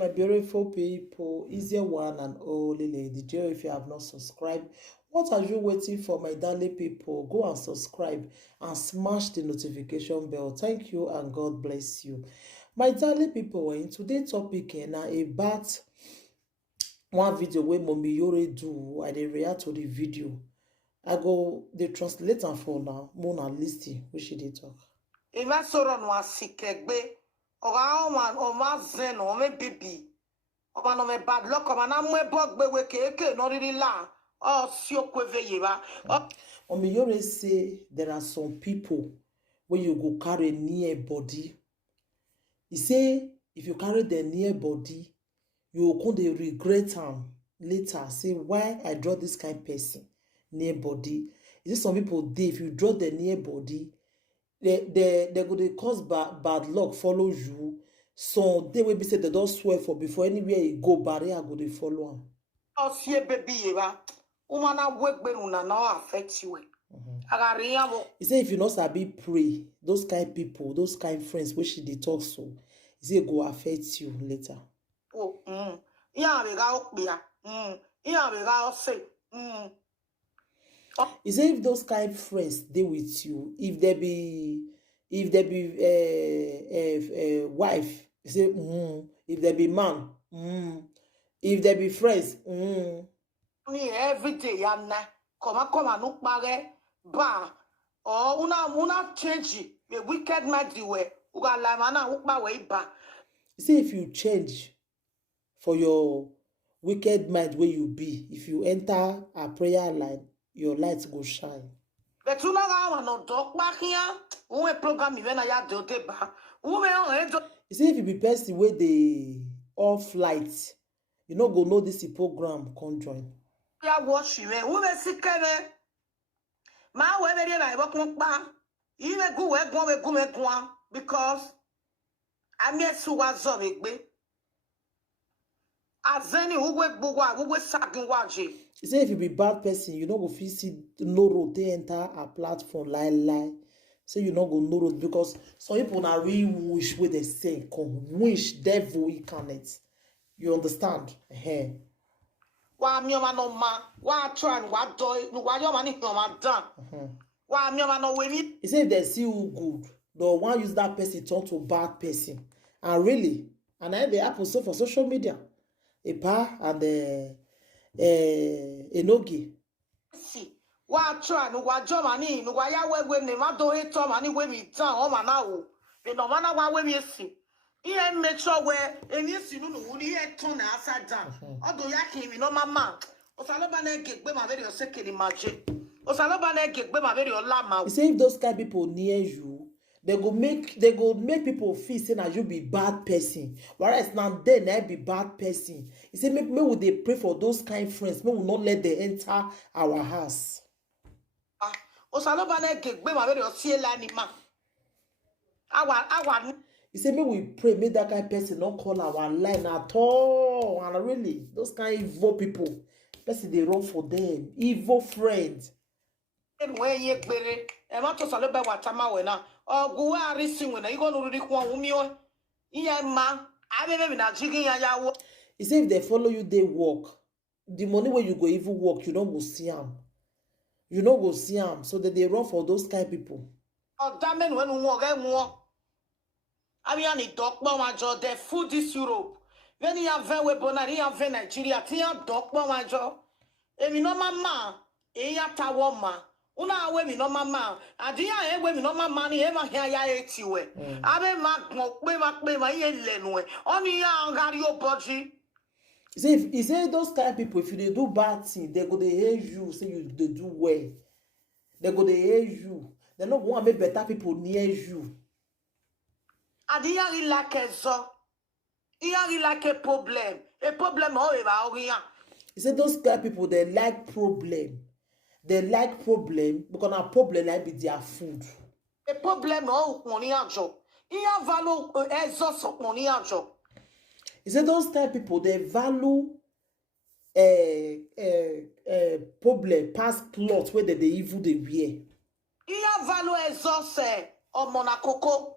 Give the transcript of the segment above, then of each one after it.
my beautiful people. Is your one and only Lady Joe. If you have not subscribed, what are you waiting for, my darling people? Go and subscribe and smash the notification bell. Thank you and God bless you. My darling people, in today's topic now about one video where Mommy Iyoredey do. I dey react to the video. I go the translate am for now. Mona listing which she did talk. Ima soro no asikegbe oga oman o ma zen o me bibi o ma no me bad luck o ma na mu ebogbe we keke no riri la o si okweve yeba. Mommy Iyoredey say there are some people when you go carry near body. He say if you carry the near body, you will come dey regret am later. Say why I draw this kind of person near body. Is it some people dey if you draw the near body, they go dey cause bad luck follow you. So they will be say they don't swear for before anywhere you go barrier go dey follow am. O si e baby yeba o ma na wegbe una na affect you. He say if you not sabi pray, those kind people, those kind friends wey she dey talk so, he say go affect you later. Oh, yeah, we got yeah, we got say, He say if those kind friends dey with you, if there be wife, he say if there be man, if there be friends, every day yana come no pare ba or una change the wicked mind the way uga la mana ukpa we ba. He say if you change for your wicked mind where you be, if you enter a prayer line, your light go shine. But una ga no dog back here, we program even ya do ba. He say if you be person where they off light, you no go know this program come join. Ya watch you, we see kene. Ma we very like what ba. Even go we go because I met su was of it. Azeni uwe bugwa uwe sagin waji. He say if you be bad person, you no go fit see no road they enter a platform lie. So you no go no road because some people na really wish where they say come wish devil incarnate. You understand? Wa mi oma no ma wa try wa do wa yo ma ni ma dan. Wa mi oma no we mi. He say if they see you good, they want use that person turn to bad person. And really, and then they happen so for social media. A pa and Enogi. See, wa try no wa jo mani no wa ya we ne ma do it mani we mi tan o ma na wo. Me no ma na wa we mi si. Iye make sure where any si no no ni e turn na asa down. Odo ya kin mi no mama. O sa lo ba na gegbe ma very o sekeri maje. O sa lo ba na gegbe ma very o la ma. You say if those kind of people near you, they go make people feel say that you be bad person. Whereas now then I be bad person. He say me would they pray for those kind of friends. Me will not let them enter our house. He say me we pray make that kind of person not call our line at all. And really, those kind of evil people, person they run for them. Evil friends. When you query, and not to salute what Tamawena or go are receiving when I go to the Kwamio. Yeah, ma, I never been a jigging. He say if they follow you, they walk. The money where you go even walk, you don't go see them. You don't go see them. So that they run for those kind of people. Oh, damn it, when we walk, I mean, I dog my jaw, they food this Europe. When you have very bonari, you have Nigeria, Tia dog my jaw. If you know my ma, a woman. Una we mi no mama adia e we mi no mama ni e ma hia ya etiwe abe ma pe ma ye lenu e oni ya ngari oboji. He say those kind of people, if you do bad thing, they go they hate you. Say you they do well, they go they hate you. They not want to make better people near you. Adia ri like so, iya ri like a problem o e ba oria. He say those kind of people they like problem. They like problem because a problem like be their food. A problem oh money ajo. Iya value exhaust money ajo. He said those type of people they value problem past cloth where they evil they wear. Iya value exhaust o monakoko.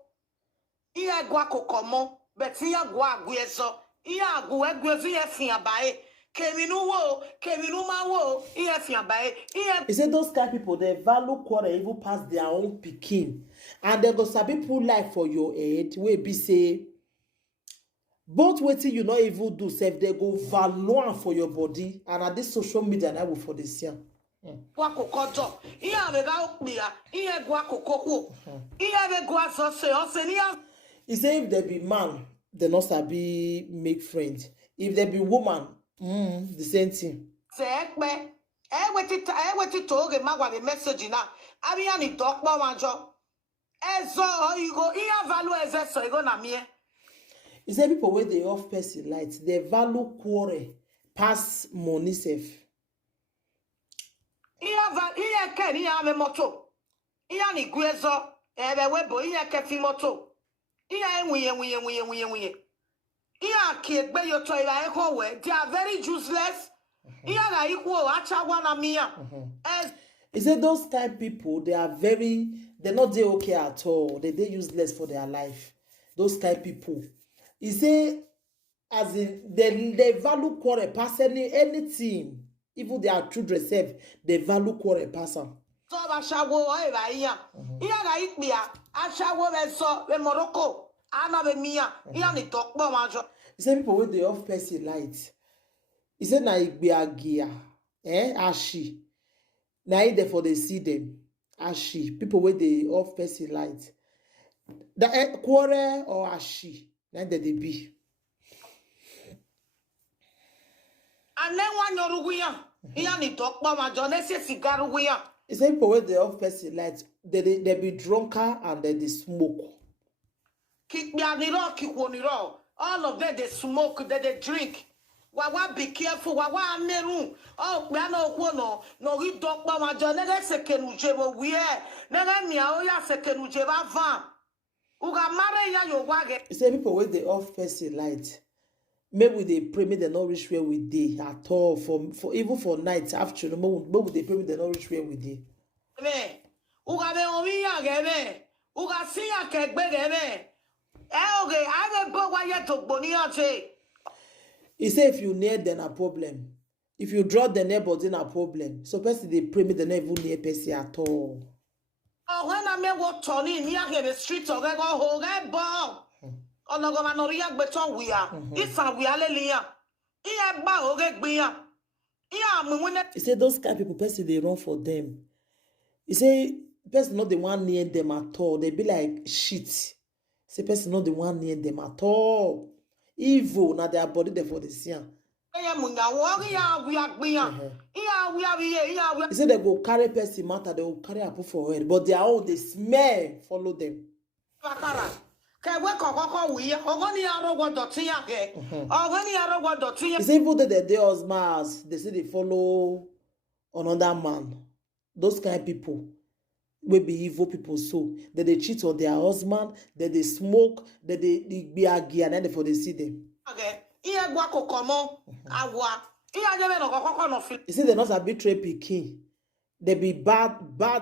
Iya gwa kokomo but iya gwa agweso Iya go egwe fi efia bae. Keminu wo, keminu ma wo, iya efia bae. Iya He said those kind of people, they value quarrel even past their own picking. And they go sabi put life for your head. We be say, both waiting you not even do self, they go value am for your body. And at this social media, now will for this year. Wakokoto, iya vega ukbia, iya gwa kokoko, iya vega zose, osenia. He say if there be man, they not sabi make friends. If there be woman, the same thing. Sekbe, eweti toge magwa the message na. Abiya ni dokba wanjo. Ezo oigo, iya value ezeso igo na mie. He say people where they off person light, they value quarrel pass money safe. Iya ken, iya ame moto. Iya ni gwezo, ebe webo, iya kefi moto. Iya enwiye. Iya kiegbe yoto ila eko we. They are very useless. Iya na ikuo, achawa na mia. He said those kind of people, they're not they okay at all. They useless for their life. Those kind of people. He say, as in, they value quarrel pass anything. Even their children self, they value quarrel pass them. So ashawo eba iya. Iya na ikbia, ashawo beso, be Morocco. Ana be mia. Iya ni tokbo manjo. He said people with the off person light. He said na igbiagia, ashi. Na there for they see them, ashi. People with the off person light. The quarrel or ashi, na there they be. And then one yoruguya. Iya ni tokbo manjo. Nese sigaruguya. He said people with the off person light, they be drunker and they smoke. All of them, they smoke, they drink. Wawa be careful, wawa ameru. Oh, we are no, we don't know my job. Never second ujebo, we are. Never me, oh, ya second ujeba van. Uga mare ya yo wage. He said people with the off person light. Maybe they pray me they not reach where we dey at all. For even for night afternoon, maybe they pray me they not reach where we dey. Uga be omi ya gebe. Uga si ya kegbe gebe. Okay, I will go why you to Boniate. He said if you near then a problem. If you draw the neighbor then a problem. So person they pray me they not even near person at all. Oh, when I may walk Tony near the streets of go hold that ball. Oh no, go no react beton we are. It's a we are lelia. Iya ba oge gbiya. Iya mu. He said those kind of people person they run for them. He say person not the one near them at all. They be like shit. Say person not the one near them at all. Evil, now their body there for the sea. He said they go carry person matter, they will carry a put for head, but their own they smell follow them. He said even though they husbands, they say they follow another man. Those kind of people. Will be evil people so that they cheat on their husband, that they smoke, that they be agi and then for they see them. He said they're not a betray pikin. They be bad.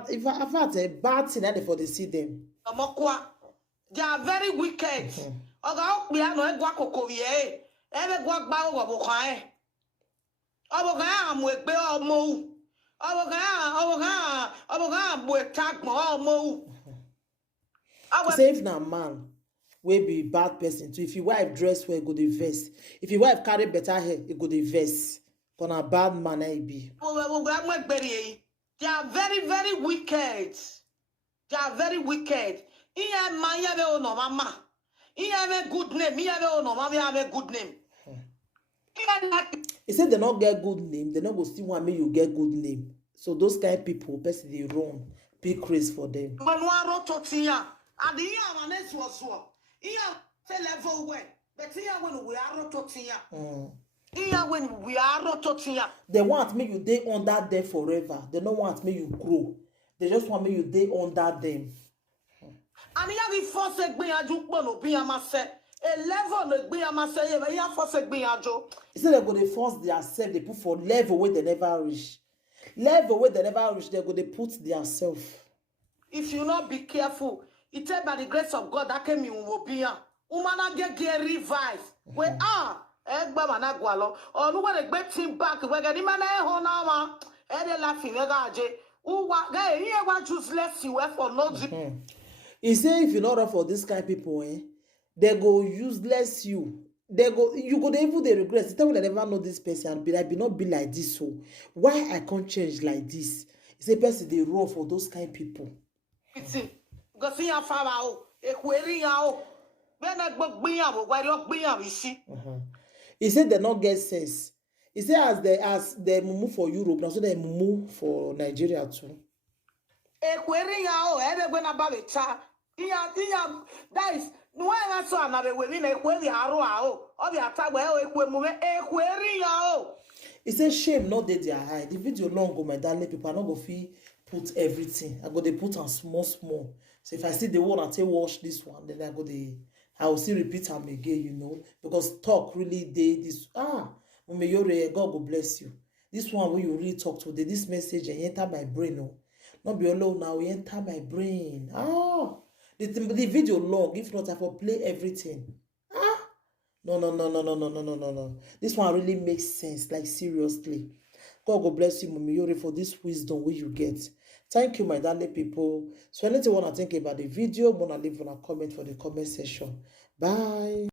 If I say bad thing, and for they see them. They are very wicked. Say if na man will be bad person too. If your wife dress well, go the vest. If your wife carry better hair, it go the vest. Gonna bad man I be. They are very, very wicked. They are very wicked. He have mama. He have a good name. He have a good name. He said they not get good name. They not go still want me you get good name. So those kind of people, best they run, big craze for them. When we are rototia, and the year next was so. Here level way, but here when we are rototia. Here when we are rototia. They want me you day under them forever. They don't want me you grow. They just want me you day under them. And here we force a be a joke, no be a masse. A level be a masse, you force a be a joke. He said they're going to force themselves, they put for level where they never reach. Level where they never reach, they're going to put themselves. If you not be careful, it's by the grace of God that came in will be a woman get revived. Where Egba mana gwalo. Onu we gbe team back we get mana e ho na ma. E dey laughing we ga je. Uwa ga e wa useless you for no He say if you not run for this kind of people, they go useless you. You go dey even dey regret. The time when I never know this person, I be not be like this. So why I can't change like this? He say person dey run for those kind of people. Go see ya fama o. E kweri ya o. Be na gbogbo yan bo wa ro gbin yan wi si. He said they not get sense. He said as they move for Europe, now so they move for Nigeria too. Ekweri ya o, ebe gwe na babe cha. Iya that is no one so na be we na ekweri aro a o. Obi atagbe o ekwemu ekweri ya o. He said shame not dey their eye. The video long go my darling people. I not go fit put everything. I go dey put on small. So if I see the one I say watch this one, then I will still repeat them again, you know, because talk really dey this. Iyoredey, God go bless you. This one when you really talk today, this message and enter my brain, no. Not be alone now, we enter my brain. The video long. If not, I will play everything. No. This one really makes sense, like seriously. God go bless you, Iyoredey, for this wisdom where you get. Thank you, my darling people. So anything you want to think about the video, want to leave on a comment for the comment section. Bye.